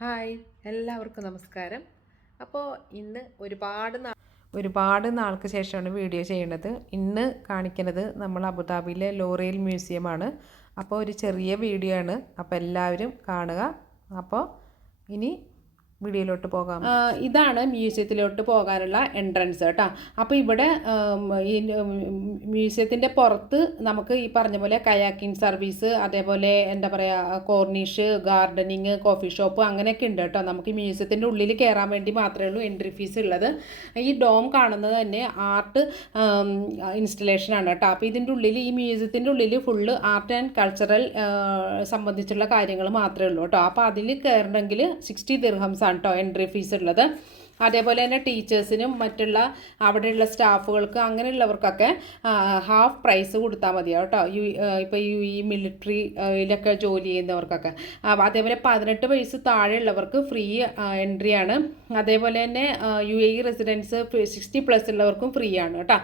Hi, എല്ലാവർക്കും നമസ്കാരം. അപ്പോൾ ഇന്ന് ഒരുപാട് നാൾക്ക് ശേഷമാണ് വീഡിയോ ചെയ്യുന്നത്. ഇന്ന് കാണിക്കുന്നത് നമ്മൾ അബുദാബിയിലെ ലോറിയൽ മ്യൂസിയമാണ്. അപ്പോൾ ഒരു ചെറിയ വീഡിയോ ആണ്. അപ്പോൾ എല്ലാവരും കാണുക. അപ്പോൾ ഇനി വീഡിയോയിലോട്ട് പോകാം. ഇതാണ് മ്യൂസിയത്തിലോട്ട് പോകാനുള്ള എൻട്രൻസ് കേട്ടോ. അപ്പോൾ ഇവിടെ ഈ മ്യൂസിയത്തിൻ്റെ പുറത്ത് നമുക്ക് ഈ പറഞ്ഞ പോലെ കയാക്കിംഗ് സർവീസ്, അതേപോലെ എന്താ പറയുക, കോർണിഷ്, ഗാർഡനിങ്, കോഫി ഷോപ്പ് അങ്ങനെയൊക്കെ ഉണ്ട് കേട്ടോ. നമുക്ക് ഈ മ്യൂസിയത്തിൻ്റെ ഉള്ളിൽ കയറാൻ വേണ്ടി മാത്രമേ ഉള്ളൂ എൻട്രി ഫീസ് ഉള്ളത്. ഈ ഡോം കാണുന്നത് തന്നെ ആർട്ട് ഇൻസ്റ്റലേഷനാണ് കേട്ടോ. അപ്പോൾ ഇതിൻ്റെ ഉള്ളിൽ, ഈ മ്യൂസിയത്തിൻ്റെ ഉള്ളിൽ ഫുള്ള് ആർട്ട് ആൻഡ് കൾച്ചറൽ സംബന്ധിച്ചുള്ള കാര്യങ്ങൾ മാത്രമേ ഉള്ളൂ കേട്ടോ. അപ്പോൾ അതിൽ കയറണമെങ്കിൽ 60 ദിർഹംസ് ആണ് കേട്ടോ എൻട്രി ഫീസ് ഉള്ളത്. അതേപോലെ തന്നെ ടീച്ചേഴ്സിനും മറ്റുള്ള അവിടെയുള്ള സ്റ്റാഫുകൾക്ക് അങ്ങനെയുള്ളവർക്കൊക്കെ ഹാഫ് പ്രൈസ് കൊടുത്താൽ മതിയാവും കേട്ടോ. ഇപ്പോൾ മിലിറ്ററിയിലൊക്കെ ജോലി ചെയ്യുന്നവർക്കൊക്കെ. അതേപോലെ 18 വയസ്സ് താഴെയുള്ളവർക്ക് ഫ്രീ എൻട്രിയാണ്. അതേപോലെ തന്നെ UAE റെസിഡൻസ് 60+ ഉള്ളവർക്കും ഫ്രീ ആണ് കേട്ടോ.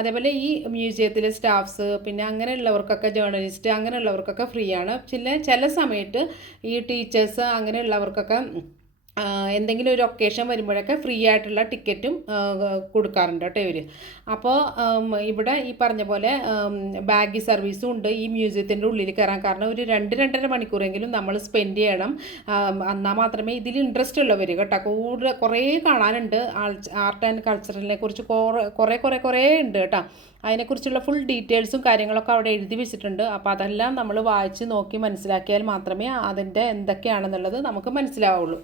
അതേപോലെ ഈ മ്യൂസിയത്തിലെ സ്റ്റാഫ്സ്, പിന്നെ അങ്ങനെയുള്ളവർക്കൊക്കെ, ജേർണലിസ്റ്റ് അങ്ങനെയുള്ളവർക്കൊക്കെ ഫ്രീ ആണ്. ചില സമയത്ത് ഈ ടീച്ചേഴ്സ് അങ്ങനെയുള്ളവർക്കൊക്കെ എന്തെങ്കിലും ഒരു ഒക്കേഷൻ വരുമ്പോഴൊക്കെ ഫ്രീ ആയിട്ടുള്ള ടിക്കറ്റും കൊടുക്കാറുണ്ട് കേട്ടോ ഇവർ. അപ്പോൾ ഇവിടെ ഈ പറഞ്ഞ പോലെ ബാഗി സർവീസും ഉണ്ട് ഈ മ്യൂസിയത്തിൻ്റെ ഉള്ളിൽ കയറാൻ. കാരണം ഒരു 2-2.5 മണിക്കൂറെങ്കിലും നമ്മൾ സ്പെൻഡ് ചെയ്യണം. എന്നാൽ മാത്രമേ ഇതിൽ ഇൻട്രസ്റ്റ് ഉള്ളവർ കേട്ടോ. കുറേ കാണാനുണ്ട്. ആർട്ട് ആൻഡ് കൾച്ചറിനെ കുറിച്ച് കുറേ ഉണ്ട് കേട്ടോ. അതിനെക്കുറിച്ചുള്ള ഫുൾ ഡീറ്റെയിൽസും കാര്യങ്ങളൊക്കെ അവിടെ എഴുതി വെച്ചിട്ടുണ്ട്. അപ്പോൾ അതെല്ലാം നമ്മൾ വായിച്ച് നോക്കി മനസ്സിലാക്കിയാൽ മാത്രമേ അതിൻ്റെ എന്തൊക്കെയാണെന്നുള്ളത് നമുക്ക് മനസ്സിലാവുള്ളൂ.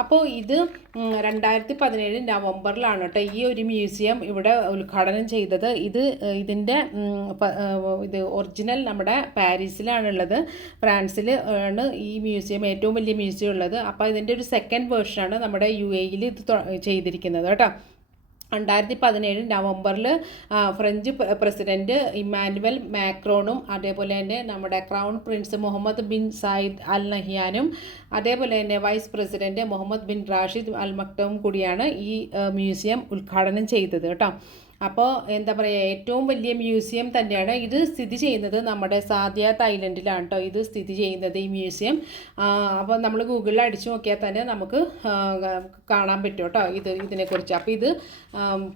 അപ്പോൾ ഇത് 2017 നവംബറിലാണ് കേട്ടോ ഈ ഒരു മ്യൂസിയം ഇവിടെ ഉദ്ഘാടനം ചെയ്തത്. ഇതിൻ്റെ ഒറിജിനൽ നമ്മുടെ പാരീസിലാണുള്ളത്. ഫ്രാൻസിൽ ആണ് ഈ മ്യൂസിയം, ഏറ്റവും വലിയ മ്യൂസിയം ഉള്ളത്. അപ്പോൾ ഇതിൻ്റെ ഒരു സെക്കൻഡ് വേർഷനാണ് നമ്മുടെ UAE ഇത് ചെയ്തിരിക്കുന്നത് കേട്ടോ. 2017 നവംബറിൽ ഫ്രഞ്ച് പ്രസിഡൻറ്റ് ഇമ്മാനുവൽ മാക്രോണും, അതേപോലെ തന്നെ നമ്മുടെ crown prince Mohammed bin Zayed Al നഹിയാനും, അതേപോലെ തന്നെ vice president Mohammed bin Rashid Al മക്തവും കൂടിയാണ് ഈ മ്യൂസിയം ഉദ്ഘാടനം ചെയ്തത് കേട്ടോ. അപ്പോൾ എന്താ പറയുക, ഏറ്റവും വലിയ മ്യൂസിയം തന്നെയാണ് ഇത്. സ്ഥിതി ചെയ്യുന്നത് നമ്മുടെ സാദിയാത്ത് ഐലൻഡിലാണ് കേട്ടോ ഇത് സ്ഥിതി ചെയ്യുന്നത്, ഈ മ്യൂസിയം. അപ്പോൾ നമ്മൾ ഗൂഗിളിൽ അടിച്ചു നോക്കിയാൽ തന്നെ നമുക്ക് കാണാൻ പറ്റും കേട്ടോ ഇതിനെക്കുറിച്ച്. അപ്പോൾ ഇത്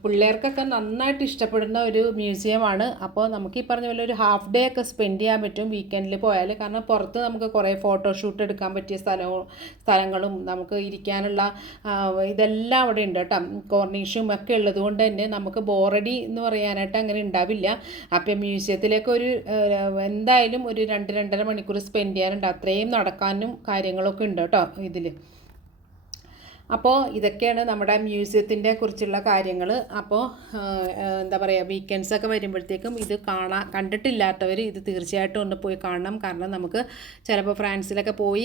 പിള്ളേർക്കൊക്കെ നന്നായിട്ട് ഇഷ്ടപ്പെടുന്ന ഒരു മ്യൂസിയമാണ്. അപ്പോൾ നമുക്ക് ഈ പറഞ്ഞ പോലെ ഒരു ഹാഫ് ഡേ ഒക്കെ സ്പെൻഡ് ചെയ്യാൻ പറ്റും വീക്കെൻഡിൽ പോയാൽ. കാരണം പുറത്ത് നമുക്ക് കുറേ ഫോട്ടോഷൂട്ട് എടുക്കാൻ പറ്റിയ സ്ഥലങ്ങളും നമുക്ക് ഇരിക്കാനുള്ള ഇതെല്ലാം അവിടെ ഉണ്ട് കേട്ടോ. കോർണിഷും ഒക്കെ ഉള്ളത് കൊണ്ട് തന്നെ നമുക്ക് ബോറടി എന്ന് പറയാനായിട്ട് അങ്ങനെ ഉണ്ടാവില്ല. അപ്പം മ്യൂസിയത്തിലേക്ക് എന്തായാലും ഒരു 2-2.5 മണിക്കൂർ സ്പെൻഡ് ചെയ്യാനുണ്ട്. അത്രയും നടക്കാനും കാര്യങ്ങളൊക്കെ ഉണ്ട് കേട്ടോ ഇതിൽ. അപ്പോൾ ഇതൊക്കെയാണ് നമ്മുടെ മ്യൂസിയത്തിൻ്റെ കുറിച്ചുള്ള കാര്യങ്ങൾ. അപ്പോൾ എന്താ പറയുക, വീക്കെൻഡ്സൊക്കെ വരുമ്പോഴത്തേക്കും ഇത് കണ്ടിട്ടില്ലാത്തവർ ഇത് തീർച്ചയായിട്ടും ഒന്ന് പോയി കാണണം. കാരണം നമുക്ക് ചിലപ്പോൾ ഫ്രാൻസിലൊക്കെ പോയി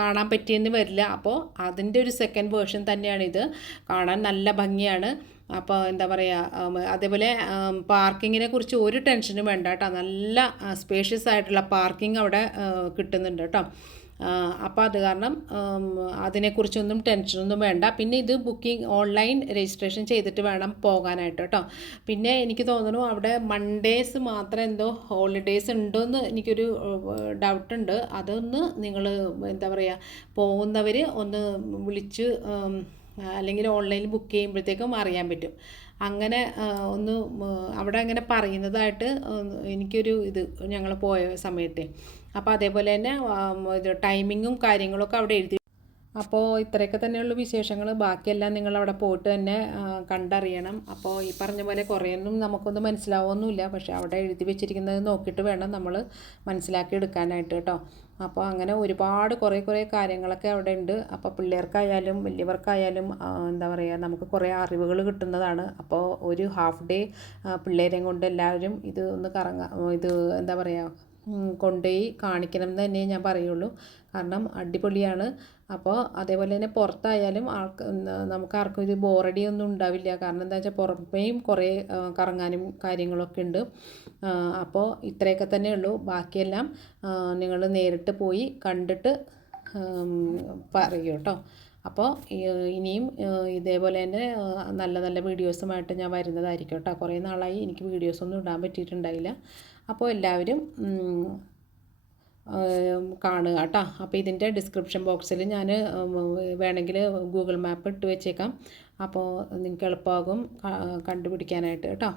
കാണാൻ പറ്റിയെന്ന് വരില്ല. അപ്പോൾ അതിൻ്റെ ഒരു സെക്കൻഡ് വേർഷൻ തന്നെയാണിത്. കാണാൻ നല്ല ഭംഗിയാണ്. അപ്പോൾ എന്താ പറയുക, അതേപോലെ പാർക്കിങ്ങിനെ കുറിച്ച് ഒരു ടെൻഷനും വേണ്ട കേട്ടോ. നല്ല സ്പേഷ്യസ് ആയിട്ടുള്ള പാർക്കിംഗ് അവിടെ കിട്ടുന്നുണ്ട് കേട്ടോ. അപ്പോൾ അത് കാരണം അതിനെക്കുറിച്ചൊന്നും ടെൻഷനൊന്നും വേണ്ട. പിന്നെ ഇത് ഓൺലൈൻ രജിസ്ട്രേഷൻ ചെയ്തിട്ട് വേണം പോകാനായിട്ട് കേട്ടോ. പിന്നെ എനിക്ക് തോന്നുന്നു അവിടെ മൺഡേസ് മാത്രം എന്തോ ഹോളിഡേയ്സ് ഉണ്ടോയെന്ന് എനിക്കൊരു ഡൗട്ടുണ്ട്. അതൊന്ന് നിങ്ങൾ എന്താ പറയുക, പോകുന്നവർ ഒന്ന് വിളിച്ച് അല്ലെങ്കിൽ ഓൺലൈനിൽ ബുക്ക് ചെയ്യുമ്പോഴത്തേക്കും അറിയാൻ പറ്റും. അങ്ങനെ ഒന്ന് അവിടെ അങ്ങനെ പറയുന്നതായിട്ട് എനിക്കൊരു ഞങ്ങൾ പോയ സമയത്തെ. അപ്പോൾ അതേപോലെ തന്നെ ടൈമിങ്ങും കാര്യങ്ങളൊക്കെ അവിടെ എഴുതി. അപ്പോൾ ഇത്രയൊക്കെ തന്നെയുള്ള വിശേഷങ്ങൾ. ബാക്കിയെല്ലാം നിങ്ങൾ അവിടെ പോയിട്ട് തന്നെ കണ്ടറിയണം. അപ്പോൾ ഈ പറഞ്ഞ പോലെ കുറേയൊന്നും നമുക്കൊന്നും മനസ്സിലാവുമൊന്നുമില്ല. പക്ഷേ അവിടെ എഴുതി വെച്ചിരിക്കുന്നത് നോക്കിയിട്ട് വേണം നമ്മൾ മനസ്സിലാക്കി എടുക്കാനായിട്ട് കേട്ടോ. അപ്പോൾ അങ്ങനെ ഒരുപാട് കുറേ കാര്യങ്ങളൊക്കെ അവിടെ ഉണ്ട്. അപ്പോൾ പിള്ളേർക്കായാലും വലിയവർക്കായാലും എന്താ പറയുക, നമുക്ക് കുറേ അറിവുകൾ കിട്ടുന്നതാണ്. അപ്പോൾ ഒരു ഹാഫ് ഡേ പിള്ളേരെയും കൊണ്ട് എല്ലാവരും ഇത് ഒന്ന് എന്താ പറയുക, കൊണ്ടുപോയി കാണിക്കണം എന്ന് തന്നെ ഞാൻ പറയുള്ളൂ. കാരണം അടിപൊളിയാണ്. അപ്പോൾ അതേപോലെ തന്നെ പുറത്തായാലും നമുക്ക് ആർക്കും ഇത് ബോറടിയൊന്നും ഉണ്ടാവില്ല. കാരണം എന്താ വെച്ചാൽ പുറമേയും കുറേ കറങ്ങാനും കാര്യങ്ങളൊക്കെ ഉണ്ട്. അപ്പോൾ ഇത്രയൊക്കെ തന്നെ ഉള്ളൂ. ബാക്കിയെല്ലാം നിങ്ങൾ നേരിട്ട് പോയി കണ്ടിട്ട് പറയൂ കേട്ടോ. അപ്പോൾ ഇനിയും ഇതേപോലെ തന്നെ നല്ല നല്ല വീഡിയോസുമായിട്ട് ഞാൻ വരുന്നതായിരിക്കും കേട്ടോ. കുറേ നാളായി എനിക്ക് വീഡിയോസൊന്നും ഇടാൻ പറ്റിയിട്ടുണ്ടായില്ല. അപ്പോൾ എല്ലാവരും കാണുക കേട്ടോ. അപ്പോൾ ഇതിൻ്റെ ഡിസ്ക്രിപ്ഷൻ ബോക്സിൽ ഞാൻ വേണമെങ്കിൽ ഗൂഗിൾ മാപ്പ് ഇട്ട് വെച്ചേക്കാം. അപ്പോൾ നിങ്ങൾക്ക് എളുപ്പമാകും കണ്ടുപിടിക്കാനായിട്ട് കേട്ടോ.